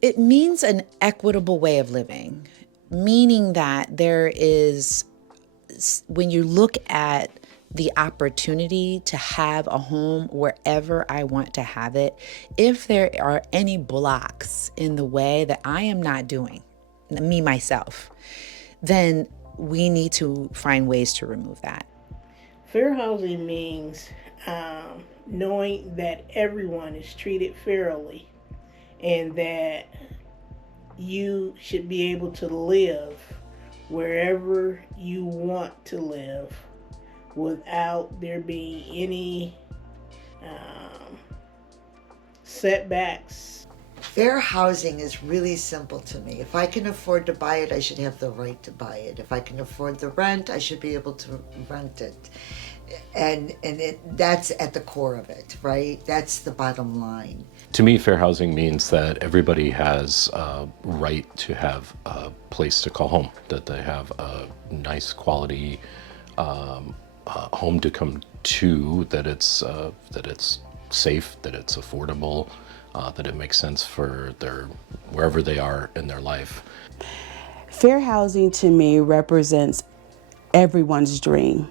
It means an equitable way of living, meaning that there is, when you look at the opportunity to have a home wherever I want to have it, if there are any blocks in the way that I am not doing, me, myself, then we need to find ways to remove that. Fair housing means knowing that everyone is treated fairly and that you should be able to live wherever you want to live without there being any um, setbacks. Fair housing is really simple to me. If I can afford to buy it, I should have the right to buy it. If I can afford the rent, I should be able to rent it. That's at the core of it, right? That's the bottom line. To me, fair housing means that everybody has a right to have a place to call home, that they have a nice quality home to come to, that it's safe, that it's affordable, that it makes sense for their wherever they are in their life. Fair housing to me represents everyone's dream.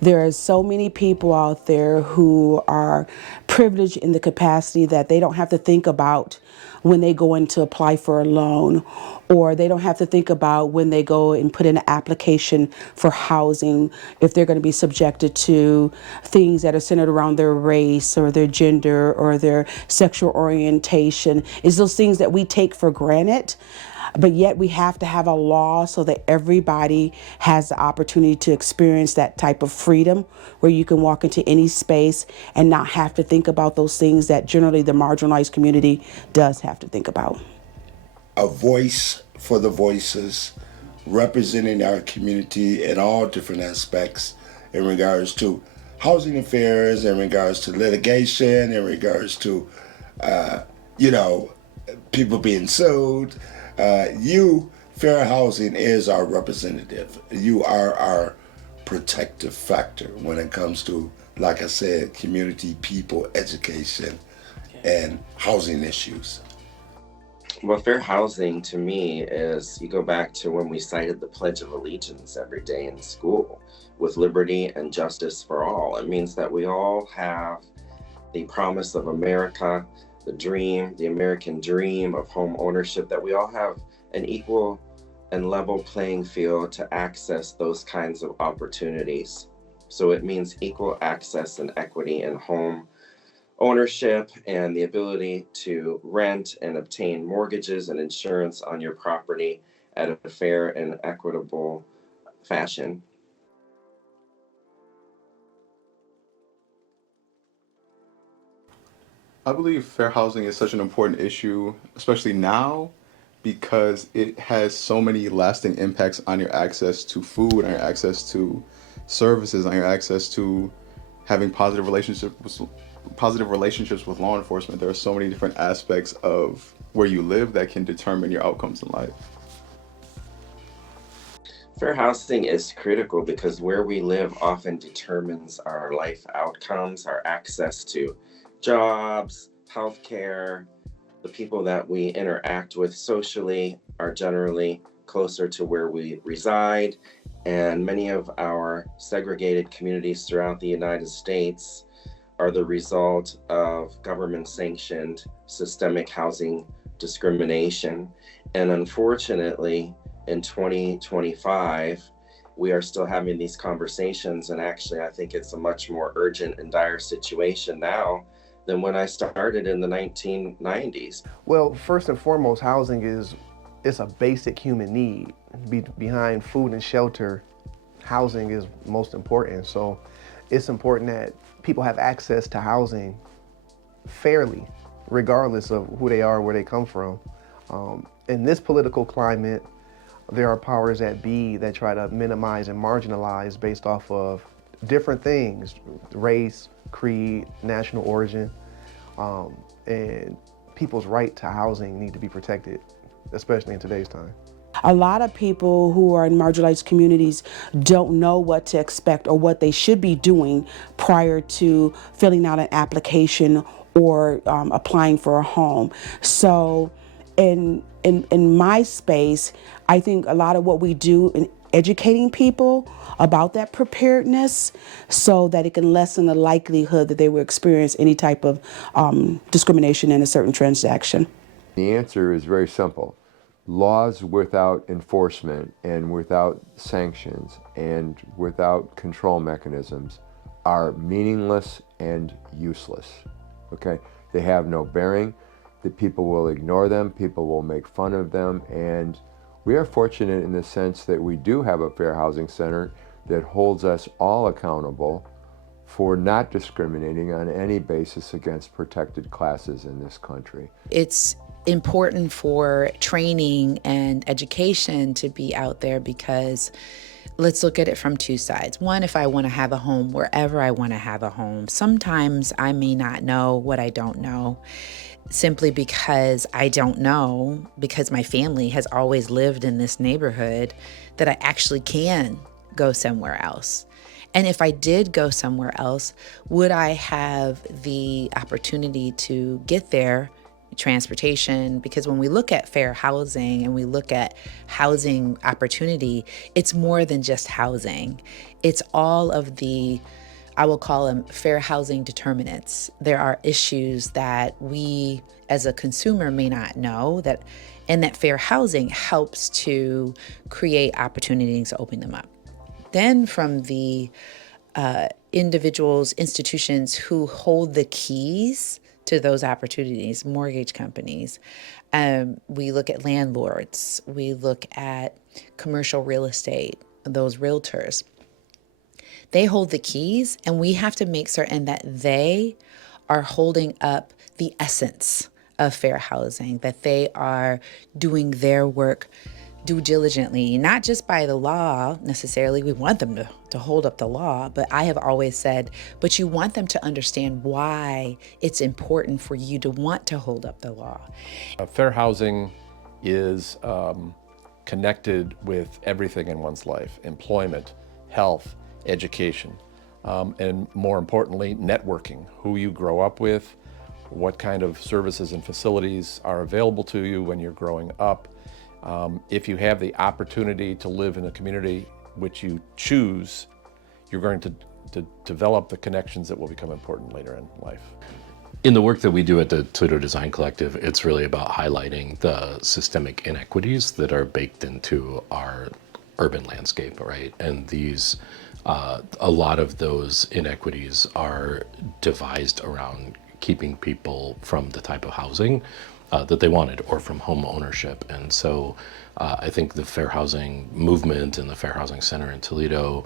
There are so many people out there who are privileged in the capacity that they don't have to think about when they go in to apply for a loan, or they don't have to think about when they go and put in an application for housing if they're going to be subjected to things that are centered around their race or their gender or their sexual orientation. It's those things that we take for granted. But yet we have to have a law so that everybody has the opportunity to experience that type of freedom where you can walk into any space and not have to think about those things that generally the marginalized community does have to think about. A voice for the voices, representing our community in all different aspects in regards to housing affairs, in regards to litigation, in regards to, people being sued. Fair housing is our representative. You are our protective factor when it comes to, like I said, community, people, education, and housing issues. Well, fair housing to me is, you go back to when we cited the Pledge of Allegiance every day in school, with liberty and justice for all. It means that we all have the promise of America, the dream, the American dream of home ownership, that we all have an equal and level playing field to access those kinds of opportunities. So it means equal access and equity in home ownership and the ability to rent and obtain mortgages and insurance on your property at a fair and equitable fashion. I believe fair housing is such an important issue, especially now, because it has so many lasting impacts on your access to food, on your access to services, on your access to having positive relationships with law enforcement. There are so many different aspects of where you live that can determine your outcomes in life. Fair housing is critical because where we live often determines our life outcomes, our access to jobs, healthcare. The people that we interact with socially are generally closer to where we reside, and many of our segregated communities throughout the United States are the result of government-sanctioned systemic housing discrimination. And unfortunately, in 2025, we are still having these conversations, and actually I think it's a much more urgent and dire situation now than when I started in the 1990s. Well, first and foremost, housing is a basic human need. Behind food and shelter, housing is most important. So it's important that people have access to housing fairly, regardless of who they are, where they come from. In this political climate, there are powers that be that try to minimize and marginalize based off of different things: race, creed, national origin, and people's right to housing need to be protected, especially in today's time. A lot of people who are in marginalized communities don't know what to expect or what they should be doing prior to filling out an application or applying for a home. So in my space, I think a lot of what we do in educating people about that preparedness so that it can lessen the likelihood that they will experience any type of discrimination in a certain transaction. The answer is very simple. Laws without enforcement and without sanctions and without control mechanisms are meaningless and useless. Okay? They have no bearing. The people will ignore them, people will make fun of them, and we are fortunate in the sense that we do have a fair housing center that holds us all accountable for not discriminating on any basis against protected classes in this country. It's important for training and education to be out there because let's look at it from two sides. One, if I want to have a home wherever I want to have a home, sometimes I may not know what I don't know simply because I don't know, because my family has always lived in this neighborhood, that I actually can go somewhere else. And if I did go somewhere else, would I have the opportunity to get there? Transportation, because when we look at fair housing and we look at housing opportunity, it's more than just housing. It's all of the, I will call them fair housing determinants. There are issues that we as a consumer may not know that, and that fair housing helps to create opportunities to open them up. Then from the individuals, institutions who hold the keys to those opportunities, mortgage companies. We look at landlords. We look at commercial real estate, those realtors. They hold the keys, and we have to make certain that they are holding up the essence of fair housing, that they are doing their work due diligently, not just by the law necessarily. We want them to hold up the law, but I have always said, but you want them to understand why it's important for you to want to hold up the law. Fair housing is connected with everything in one's life: employment, health, education, and more importantly, networking, who you grow up with, what kind of services and facilities are available to you when you're growing up. If you have the opportunity to live in a community which you choose, you're going to develop the connections that will become important later in life. In the work that we do at the Toledo Design Collective, it's really about highlighting the systemic inequities that are baked into our urban landscape, right? And these, a lot of those inequities are devised around keeping people from the type of housing that they wanted, or from home ownership. And so I think the fair housing movement and the Fair Housing Center in Toledo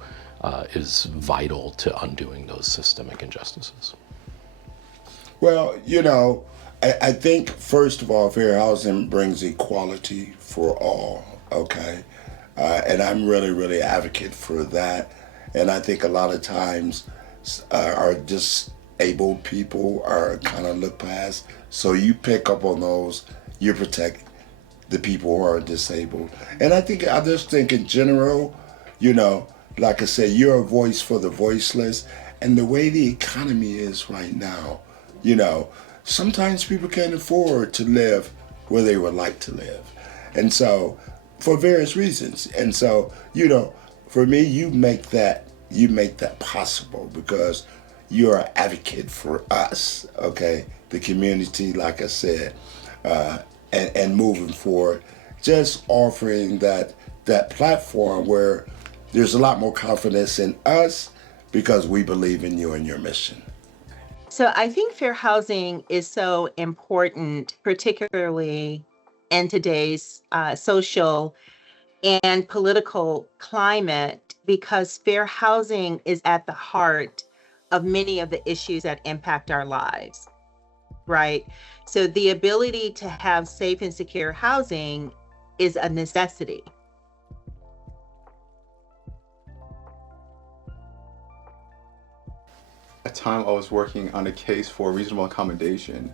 is vital to undoing those systemic injustices. Well, I think first of all, fair housing brings equality for all, okay? And I'm really, really advocate for that. And I think a lot of times our disabled people are kind of looked past. So you pick up on those, you protect the people who are disabled. And I just think in general, like I said, you're a voice for the voiceless. And the way the economy is right now, sometimes people can't afford to live where they would like to live. And so, for various reasons. And so, for me, you make that possible because you're an advocate for us, okay? The community, like I said, and moving forward, just offering that platform where there's a lot more confidence in us because we believe in you and your mission. So I think fair housing is so important, particularly in today's social and political climate, because fair housing is at the heart of many of the issues that impact our lives, right? So the ability to have safe and secure housing is a necessity. At the time I was working on a case for reasonable accommodation,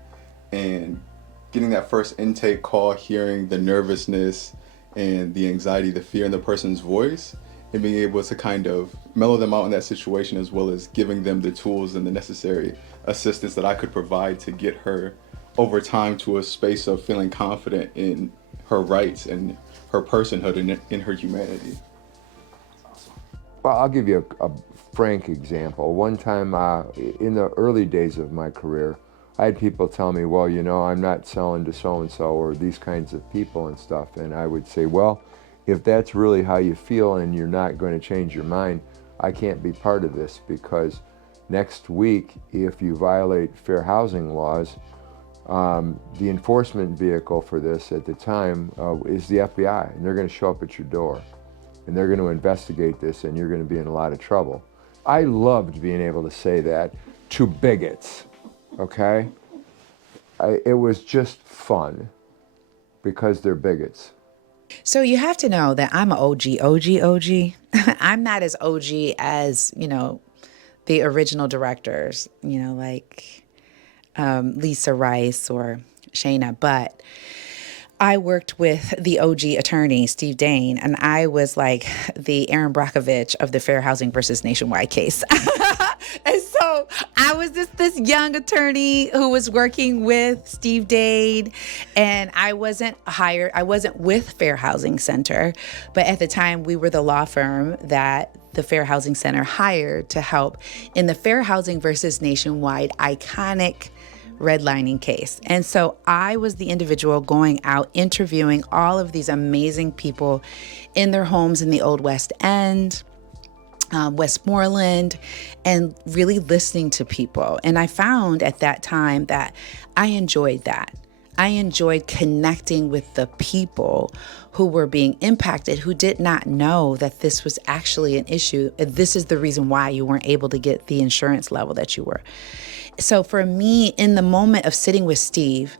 and getting that first intake call, hearing the nervousness and the anxiety, the fear in the person's voice, and being able to kind of mellow them out in that situation, as well as giving them the tools and the necessary assistance that I could provide to get her over time to a space of feeling confident in her rights and her personhood and in her humanity. Well, I'll give you a frank example. One time in the early days of my career, I had people tell me, well, you know, I'm not selling to so-and-so or these kinds of people and stuff. And I would say, well, if that's really how you feel and you're not going to change your mind, I can't be part of this, because next week, if you violate fair housing laws, the enforcement vehicle for this at the time is the FBI, and they're going to show up at your door. And they're going to investigate this, and you're going to be in a lot of trouble. I loved being able to say that to bigots, okay? It was just fun because they're bigots. So you have to know that I'm an OG. I'm not as OG as, the original directors, like Lisa Rice or Shayna, but I worked with the OG attorney, Steve Dane, and I was like the Aaron Brockovich of the Fair Housing versus Nationwide case. And so I was this young attorney who was working with Steve Dane, and I wasn't hired. I wasn't with Fair Housing Center, but at the time we were the law firm that the Fair Housing Center hired to help in the Fair Housing versus Nationwide iconic redlining case. And so I was the individual going out interviewing all of these amazing people in their homes in the Old West End, Westmoreland, and really listening to people. And I found at that time that I enjoyed that. I enjoyed connecting with the people who were being impacted, who did not know that this was actually an issue. This is the reason why you weren't able to get the insurance level that you were. So for me, in the moment of sitting with Steve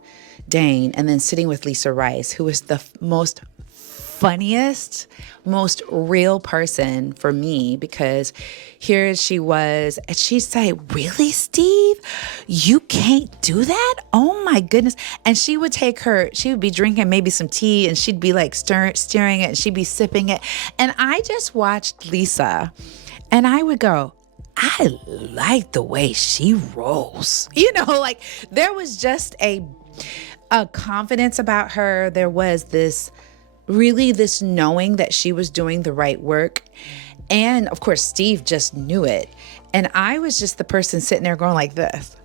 Dane and then sitting with Lisa Rice, who was the most funniest, most real person for me, because here she was, and she'd say, "Really, Steve? You can't do that? Oh my goodness." And she would be drinking maybe some tea, and she'd be like stirring it, and she'd be sipping it. And I just watched Lisa, and I would go, I like the way she rolls. Like there was just a confidence about her. There was this knowing that she was doing the right work. And of course, Steve just knew it. And I was just the person sitting there going like this.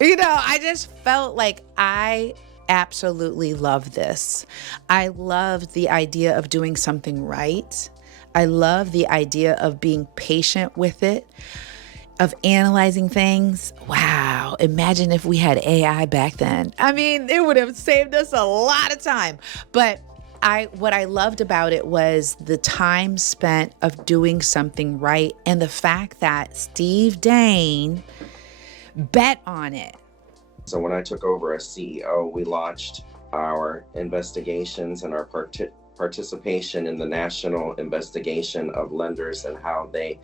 I just felt like I absolutely love this. I love the idea of doing something right. I love the idea of being patient with it, of analyzing things. Wow, imagine if we had AI back then. I mean, it would have saved us a lot of time. But what I loved about it was the time spent of doing something right, and the fact that Steve Dane bet on it. So when I took over as CEO, we launched our investigations and our participation in the national investigation of lenders and how they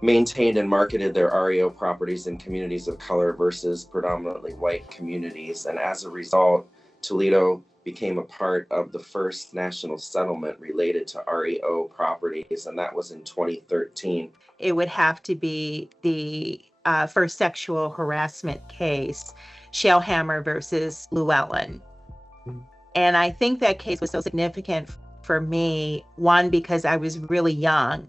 maintained and marketed their REO properties in communities of color versus predominantly white communities. And as a result, Toledo became a part of the first national settlement related to REO properties, and that was in 2013. It would have to be the first sexual harassment case, Shellhammer versus Llewellyn. And I think that case was so significant for me, one, because I was really young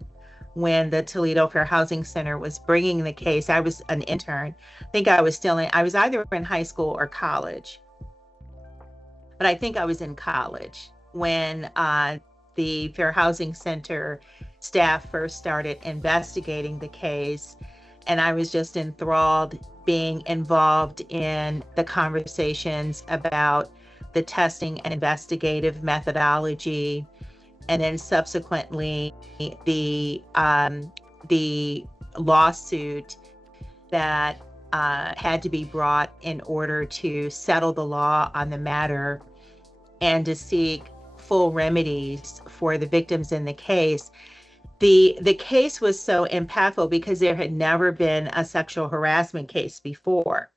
when the Toledo Fair Housing Center was bringing the case. I was an intern. I think I was either in high school or college. But I think I was in college when the Fair Housing Center staff first started investigating the case. And I was just enthralled being involved in the conversations about the testing and investigative methodology, and then subsequently the lawsuit that had to be brought in order to settle the law on the matter and to seek full remedies for the victims in the case. The case was so impactful because there had never been a sexual harassment case before.